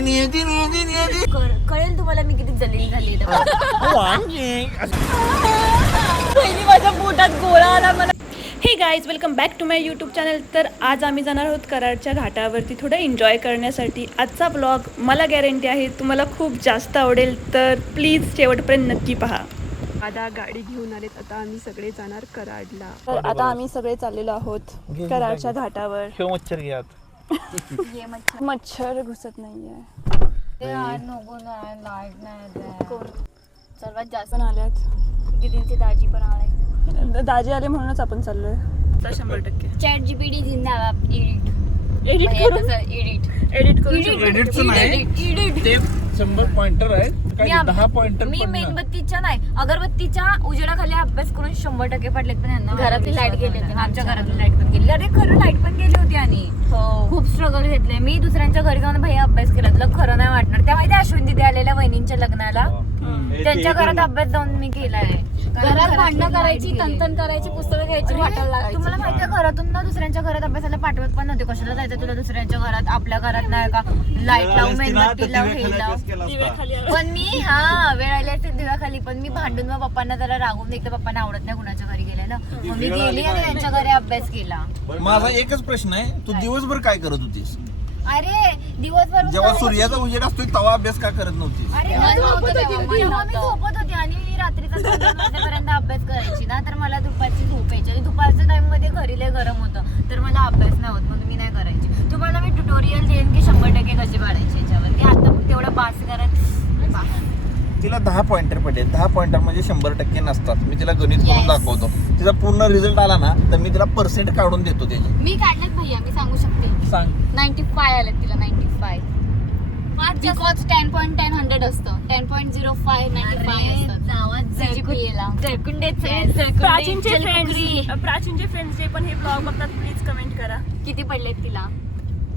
कळेल तुम्हाला मी किती जलील झाली पहिली माझ्या पोटात गोळा आला मला. Hey guys, welcome back to my YouTube channel. तर आज आम्ही जाणार आहोत कराडच्या घाटावरती थोडं एन्जॉय करण्यासाठी. आजचा ब्लॉग मला गॅरंटी आहे तुम्हाला खूप जास्त आवडेल, तर प्लीज शेवटपर्यंत नक्की पहा. आता गाडी घेऊन आलेत, आता आम्ही सगळे जाणार कराडला. तर आता आम्ही सगळे चाललेलो आहोत कराडच्या घाटावर. मच्छर घ्या. मच्छर घुसत नाहीये. सर्वात जास्त पण आल्यात दीदींचे दाजी पण आले. दाजी आले म्हणूनच आपण चाललोय. 100% चॅट जीपीटी जिंदाबाद. एडिट करू, एडिट करू. एडिटचं नाही, ते 100 पॉइंटर आहेत. काही 10 पॉइंटर मी मेणबत्तीच्या नाही, अगरबत्तीच्या उजेडाखाली अभ्यास करून 100% पडलेत. पण यांना घरातली लाईट गेली होती, आमच्या घरातली लाईट पण गेली. अरे खरं लाईट पण गेली होती आणि खूप स्ट्रगल घेतले. मी दुसऱ्यांच्या घरी जाऊन भाई अभ्यास केला, तुला खरं नाही वाटणार. त्या माहिती अश्विन दिदी आलेल्या वहिनींच्या लग्नाला, त्यांच्या घरात अभ्यास जाऊन मी केलाय. घरात भांडणं करायची, तंतन करायची, पुस्तकं घ्यायची, वाटायला लागायची. तुम्हाला माहिती आहे घरातून ना दुसऱ्यांच्या घरात अभ्यासाला पाठवत पण नव्हते. कशाला जायचं तुला दुसऱ्यांच्या घरात, आपल्या घरात नाही का लाईट लावून मेणबत्ती लावून. पण मी वेळ आली असते दिव्याखाली, पण मी भांडून मग पप्पांना जरा रागवून, एक तर पप्पांना आवडत नाही कुणाच्या घरी गेले ना, मग मी गेली आणि त्यांच्या घरी अभ्यास केला. माझा एकच प्रश्न आहे, तू दिवसभर काय करत होतीस? अरे दिवसभर जेव्हा सूर्याचा उजेड असतोय तेव्हा अभ्यास का करत नव्हतीस? तेव्हा मी झोपत होती आणि मी रात्रीचा 2 वाजेपर्यंत अभ्यास करायची ना, तर मला दुपारची झोप यायची. आणि दुपारच्या टाइम मध्ये घरी लय गरम होतं, तर मला अभ्यास नाही होत, म्हणून मी नाही करायची. तुम्हाला मी ट्युटोरियल देईन की 100% कसे पाडायचे याच्यावरती. आता पण तेवढा पास करत. तिला 10 पॉइंटर पडले. 10 पॉइंटर म्हणजे 100% नसतात. मी तिला गणित करून दाखवतो. तिचा पूर्ण रिझल्ट आला ना तर मी तिला पर्सेंट काढून देतो त्याचे. मी काढलेत भैया, मी सांगू शकते. सांग. 95 आलेत तिला. 95 बिकॉज 10.10 100 असतं. 10.05 95 प्राचीनचे फ्रेंड्स जे पण हे ब्लॉग बघतात प्लीज कमेंट करा किती पडलेत तिला.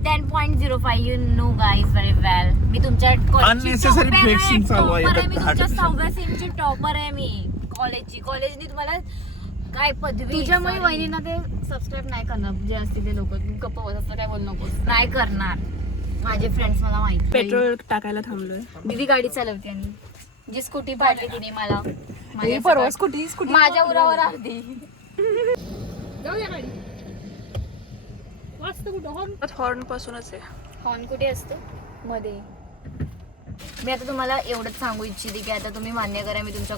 10.05. यू नो गाईज व्हेरी वेल. मी तुमच्या Unnecessary flexing चालू आहे. मी तुमच्या 6व्या सेमची टॉपर आहे मी कॉलेजची. कॉलेजनी तुम्हाला काय पदवी. तुझ्यामुळे वहिनींना ते सबस्क्राईब नाही करणार जे असतील ते लोक. गप्प बस, असं काय बोलू नको. नाही करणार. माझे फ्रेंड्स मला माहिती. पेट्रोल टाकायला थांबलोय. दीदी गाडी चालवते आणि जी स्कूटी पाडली तिने मला परवा स्कूटी माझ्या उरावर अर्धी. हॉर्न पासूनच आहे. हॉर्न कुठे असतो? मध्ये. मी आता तुम्हाला एवढंच सांगू इच्छिते की आता तुम्ही मान्य करा मी तुमच्या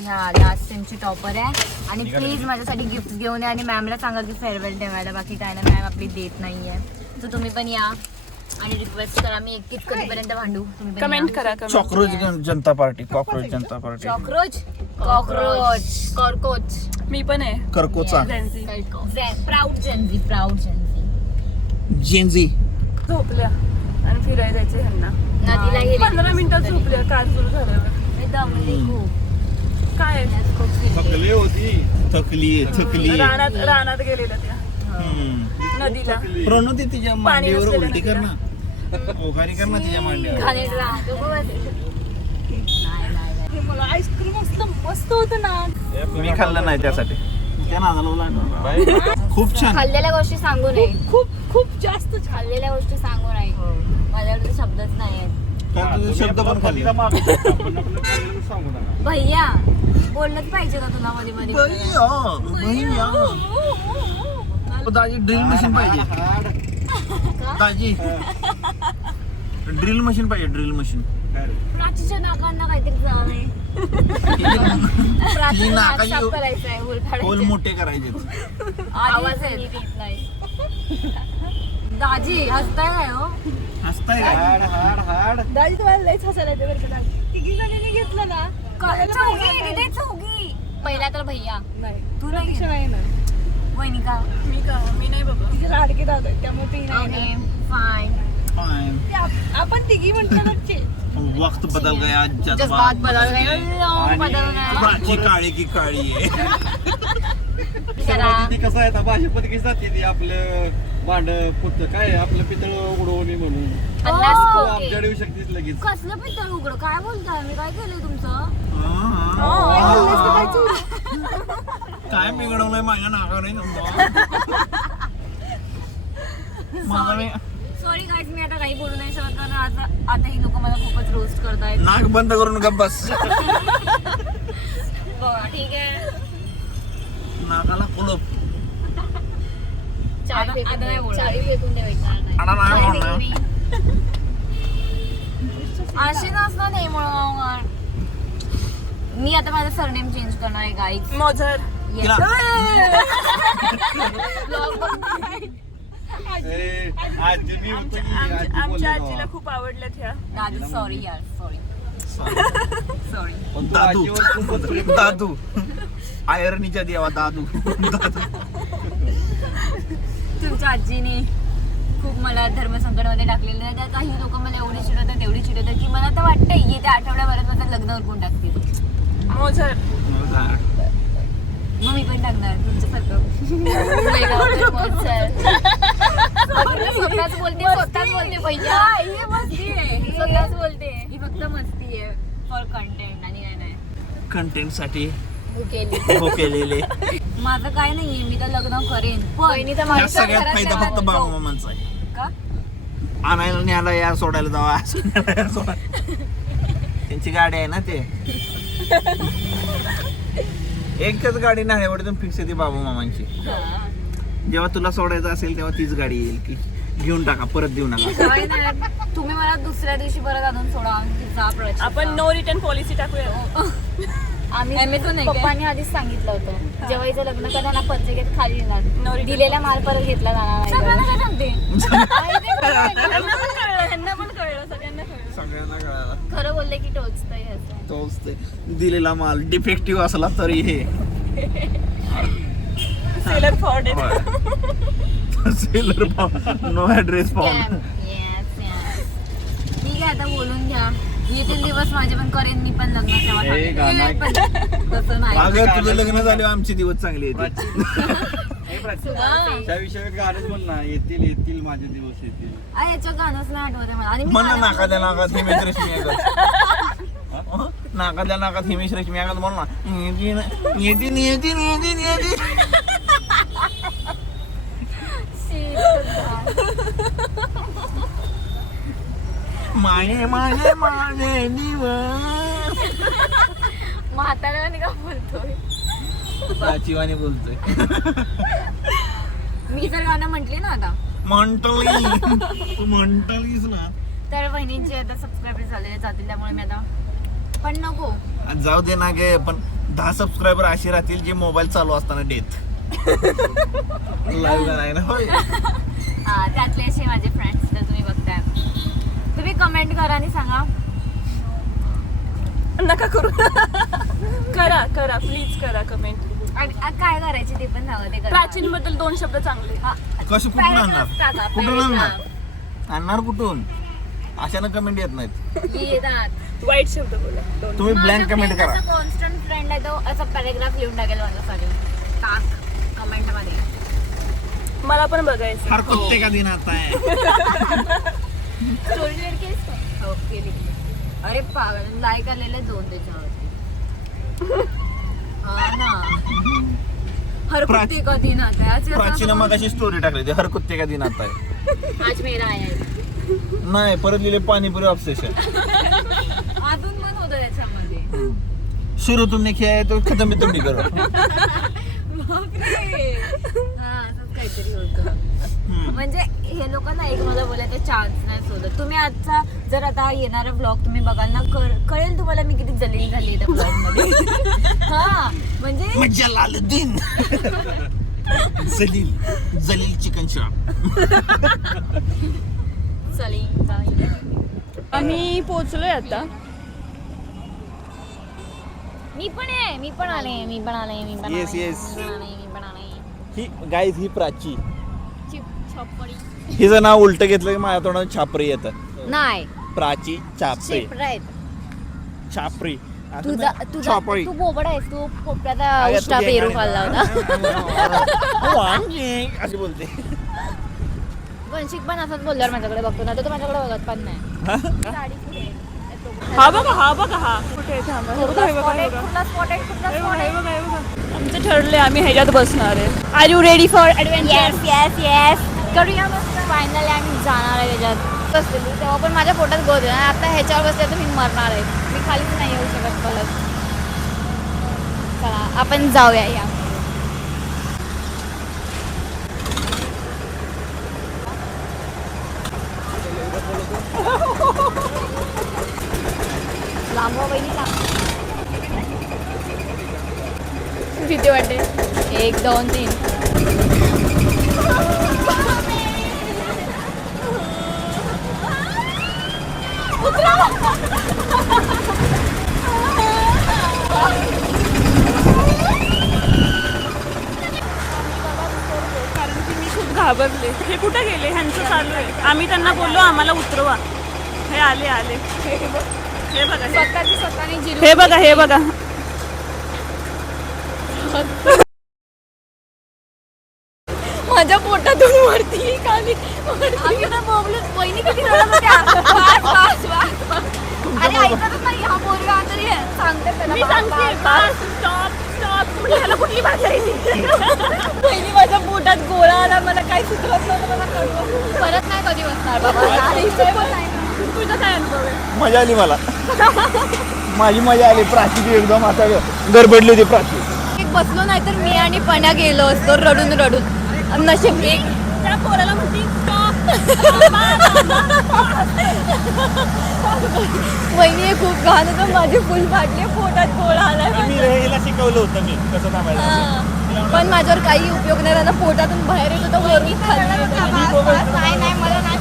ह्या लास्ट सेमची टॉपर आहे. आणि प्लीज माझ्यासाठी गिफ्ट घेऊन या आणि मॅमला सांगा की फेअरवेल ठेवायला. बाकी काय ना, मॅम आपली देत नाहीये. तर तुम्ही पण या आणि रिक्वेस्ट करा. मी एकटीच कधीपर्यंत भांडू? तुम्ही कमेंट करा. Cockroach Janata party. Cockroach Janata party. Cockroach cockroach. मी पण आहे. करकोचा. Proud Gen Z. Proud Gen Z. Gen Z. झोपल्या आणि फिरायला जायचे ह्यांना. नदीला गेले 15 मिनिटात झोपल्या कार सुरू झाल्यावर. मी दमली खूप. काय थकली रानात गेलेल्या त्या नदीला. प्रणोती तिच्या मांडीवर उलटी कर ना, ओघारी कर ना तिच्या मांडीवर. मला आईस्क्रीम मस्त होतं ना. मी खाल्लं नाही त्यासाठी त्या नादाला. खूप छान. खाल्लेल्या गोष्टी सांगू नये. खूप जास्त खाल्लेल्या गोष्टी सांगू नये. माझ्याकडे शब्दच नाही आहेत. काय तुझे शब्द पण खाल्ले. भैया बोललंच पाहिजे का तुला मध्ये मध्ये? दाजी ड्रिल मशीन पाहिजे. दाजी ड्रिल मशीन पाहिजे. Drill machine. प्राचीच्या नाकांना काहीतरी जाळ आहे. प्राचीचं नाक साफ करायचं आहे, होल होल काढायचे. मोठे करायचे. आवाज नीट येत नाही. दाजी हसताय काय हो? हसताय दाजी तुम्हाला लयच हसायला येते बरं का. दाजी तिघी जणींनी घेतलं ना. चौघी. पहिला तर भैया नाही तू नाही नाही ना. वहिनी का? मी नाही बाबा. तिचे लाडके दादा आहेत, त्यामुळे ती नाही ना. फाईन. आपण तिघी म्हटलं. वक्त बदल गया. जज्बात बदल गए. बदल गए. प्राची काळी की काळी आहे. ती कसं आहे भाजी पण कशी जाते ती आपलं भांड पुत काय आपलं पितळ उडवणी म्हणून आमच्या देऊ शकतेस लगेच. कसलं पितळ उघड काय बोलताय? मी काय केलंय तुमचं? काय बिघडवलंय माझ्या नाकाने? सॉरी गाईज, मी आता काही बोलू नाही शकत कारण आता ही लोक मला खूपच रोस्ट करतायत. नाक बंद करून गप्प बस. ठीक आहे, नाकाला कुलूप. आता नाही बोलणार. फेकून आता नाही बोलणार. असे नसणार नाही म्हणून मी आता माझं सरनेम चेंज करणार आहे गाईज. मोझर. तिला- ए, आजी मी होतो की आजी आमच्या बोलली आजीला बाबा. खूप आवडल्यात ह्या. दादू सॉरी यार, सॉरी. पण तू दादू. आजीवर खूपच प्रेम करतो. दादू. आयरनीच्या देवा दादू. तुमच्या आजीने खूप मला धर्मसंकटमध्ये टाकलेलं आहे. त्या काही लोक मला एवढी चिडवतात एवढी चिडवतात की मला तर वाटतंय येत्या आठवड्याभरात माझं लग्न उरकून टाकतील. मोझर. मग मी पण टाकणार तुमच्यासारखं. स्वतःच बोलते भैया. स्वतःच बोलते. ही फक्त मस्ती आहे फॉर कंटेंट आणि नाही कंटेंट साठी केली. हो केलेले. माझं काय नाहीये, मी तर लग्न करेन पण या सगळ्यात फायदा फक्त बाबा मामांचा आहे. का आणायला न्यायला या सोडायला जावा सोडायला या सोडायला. त्यांची गाडी आहे ना ते. एकच गाडी नाळेवाडीतून फिक्स येते बाबा मामांची. जेव्हा तुला सोडायचं असेल तेव्हा तीच गाडी येईल की घेऊन टाका परत देऊ नका. काय नाही, तुम्ही मला दुसऱ्या दिवशी परत आणून सोडा. तिचा प्रश्न. आपण नो रिटर्न पॉलिसी टाकूया. आम्ही पप्पांनी आधीच सांगितलं होतं जेव्हा हिचं लग्न करताना पत्रिकेत खाली येणार दिलेला माल परत घेतला जाणार नाही. ह्यांना पण कळलं, सगळ्यांना कळलं. सगळ्यांना कळाला. खरं बोलले की टोचतंय ह्याचं. तोच ते दिलेला माल डिफेक्टिव्ह असला तरी हे सेलर फॉर्ड आहे. Seller no address form. Yes, yes. ठीक आहे, आता बोलून घ्या. येतील दिवस माझे पण करेन मी पण लग्न तेव्हा हे गाणं पण तसं नाही. अगं तुझं लग्न झाले आमचे दिवस चांगले येते. हे प्राची, त्या विषयावर गाणंच म्हण ना, येतील येतील माझे दिवस येतील. याचं गाणंच नाही आठवत आहे मला. आणि मी म्हण ना गाणं- नाकातल्या नाकात हिमेश रेशमी आहे. नाकातल्या नाकात हिमेश रेशमी आहे बोल ना. येतील येतील येतील येतील. माये माये माये दिवस. म्हाताऱ्याने का बोलतोय. प्राचीवाने बोलतोय. मी जर गाणं म्हटली ना आता म्हणतली तू म्हणतलीस ना. तर बहिणींचे आता सबस्क्रायबर झालेले जातील त्यामुळे मी आता पण नको. जाऊ दे ना गे पण 10 सबस्क्रायबर अशी राहतील जे मोबाईल चालू असताना डेथ लाईव्ह नाही ना. होय त्यातले असे माझे फ्रेंड्स तर तुम्ही बघताय. तुम्ही कमेंट करा आणि सांगा. नका करू. करा करा प्लीज करा कमेंट. आणि काय करायचे ते पण सांगा. ते करा. प्राचीन बद्दल 2 शब्द चांगले. हा, कसं कुठून paragraph आणणार टाका, कुठून paragraph. आणणार आणणार कुठून अशानं कमेंट येत नाहीत. येतात. वाईट शब्द बोला 2. तुम्ही ब्लँक कमेंट करा. कॉन्स्टंट फ्रेंड आहे तो असा पॅराग्राफ लिहून टाकेल माझ्यासाठी. टाक कमेंट मध्ये. मला पण बघायचं. हर कुत्ते का दिन आता है. स्टोरी रीड केलीस का? हो केली. अरे पागल लाईक आलेले 2 त्याच्यावरती. हा ना. हर कुत्ते का दिन आता है. आज प्राचीन मग अशी स्टोरी टाकली होती हर कुत्ते का दिन आता है. आज मेरा आया है. नाही परत लिहिले पाणीपुरी ऑब्सेशन. अजून पण होतं त्याच्यामध्ये. सुरू तुमने किया है तो खत्म भी तुम भी करो. हा असंच काहीतरी होतं. म्हणजे हे लोक ना एक मला बोलायचा चान्स नाही शोधत. तुम्ही आजचा जर आता येणारा ब्लॉग तुम्ही बघाल ना कळेल तुम्हाला मी किती जलील झाली त्या ब्लॉग मध्ये. हा म्हणजे जलालुद्दीन जलील चिकन शॉप. आम्ही पोहोचलोय आता. मी पण आले. Yes, yes. मी पण आले. ही गाईज ही प्राची. छपरी हिचं नाव उलट घेतलं की माझ्या तोंडात छापरी येतं. नाही प्राची चापरी शेपरायत. छापरी तू बोबड आहेस. तू पोपट्याचा उष्टा पेरू खाल्ला होता. अशी बोलते. वंशिक पण असंच बोलल्यावर माझ्याकडे बघतो ना. तो माझ्याकडे बघत पण नाही. हा बघा हा बघा हा कुठे आहे? थांबा. हे बघा, हे बघा, हे बघा. कुठला स्पॉट आहे? हे बघा, हे बघा, हे बघा. आमचं ठरलंय आम्ही ह्याच्यात बसणार आहे. Are you ready for adventure? Yes करूया मस्त. फायनली आम्ही जाणार आहे त्याच्यात बसलेली तेव्हा पण माझ्या पोटात गोद आहे. आता ह्याच्यावर बसले तर मी मरणार आहे. मी खालीच नाही येऊ शकत परत. चला आपण जाऊया या. लांबवा बहिणी लांब. भीती वाटते. 1 2 3 कारण की मी खूप घाबरले. हे कुठे गेले? ह्यांचं चालू आहे. आम्ही त्यांना बोललो आम्हाला उतरवा. हे आले आले. हे बघा स्वतःची स्वतःने जिरू. हे बघा हे बघा. माझ्या पोटातून वरती खाली आम्ही तर बोबलो. वहिनी किती रडत होत्या. वास. अरे ऐकतच नाही हा पोरगा तरी सांगते त्याला मी सांगते स्टॉप स्टॉप. ह्याला कुठली भाषा येते? पहिली माझ्या पोटात गोळा आला. मला काही सुचवत नव्हतं. मला कळलं परत नाही कधी बसणार बाबा. तुझा काय अनुभव आहे? मजा आली मला. माझी मजा आली. प्राची एकदम आता गडबडली होती प्राची. एक बसलो नाही तर मी आणि पण्या गेलो असतो रडून नशीब एक त्या पोराला म्हणती वहिनी खूप घाण होतं. माझी फुल फाटली. पोटात गोळा आलाय. मी हिला शिकवलं होतं मी कसं थांबायचं. पण माझ्यावर काही उपयोग नाही झाला. पोटातून बाहेर येत होतं. वरून नाही मला नाही.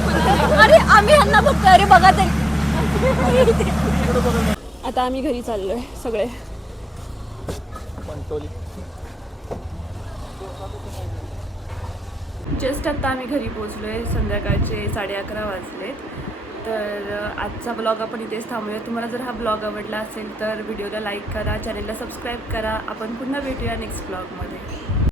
अरे आम्ही ह्यांना बघतोय. अरे बघा तरी. आता आम्ही घरी चाललोय सगळे. जस्ट आता आम्ही घरी पोचलोय. संध्याकाळचे 11:30 वाजलेत. तर आजचा ब्लॉग आपण इथेच थांबूया. तुम्हाला जर हा ब्लॉग आवडला असेल तर व्हिडिओला लाईक करा, चॅनलला सबस्क्राईब करा. आपण पुन्हा भेटूया नेक्स्ट ब्लॉगमध्ये.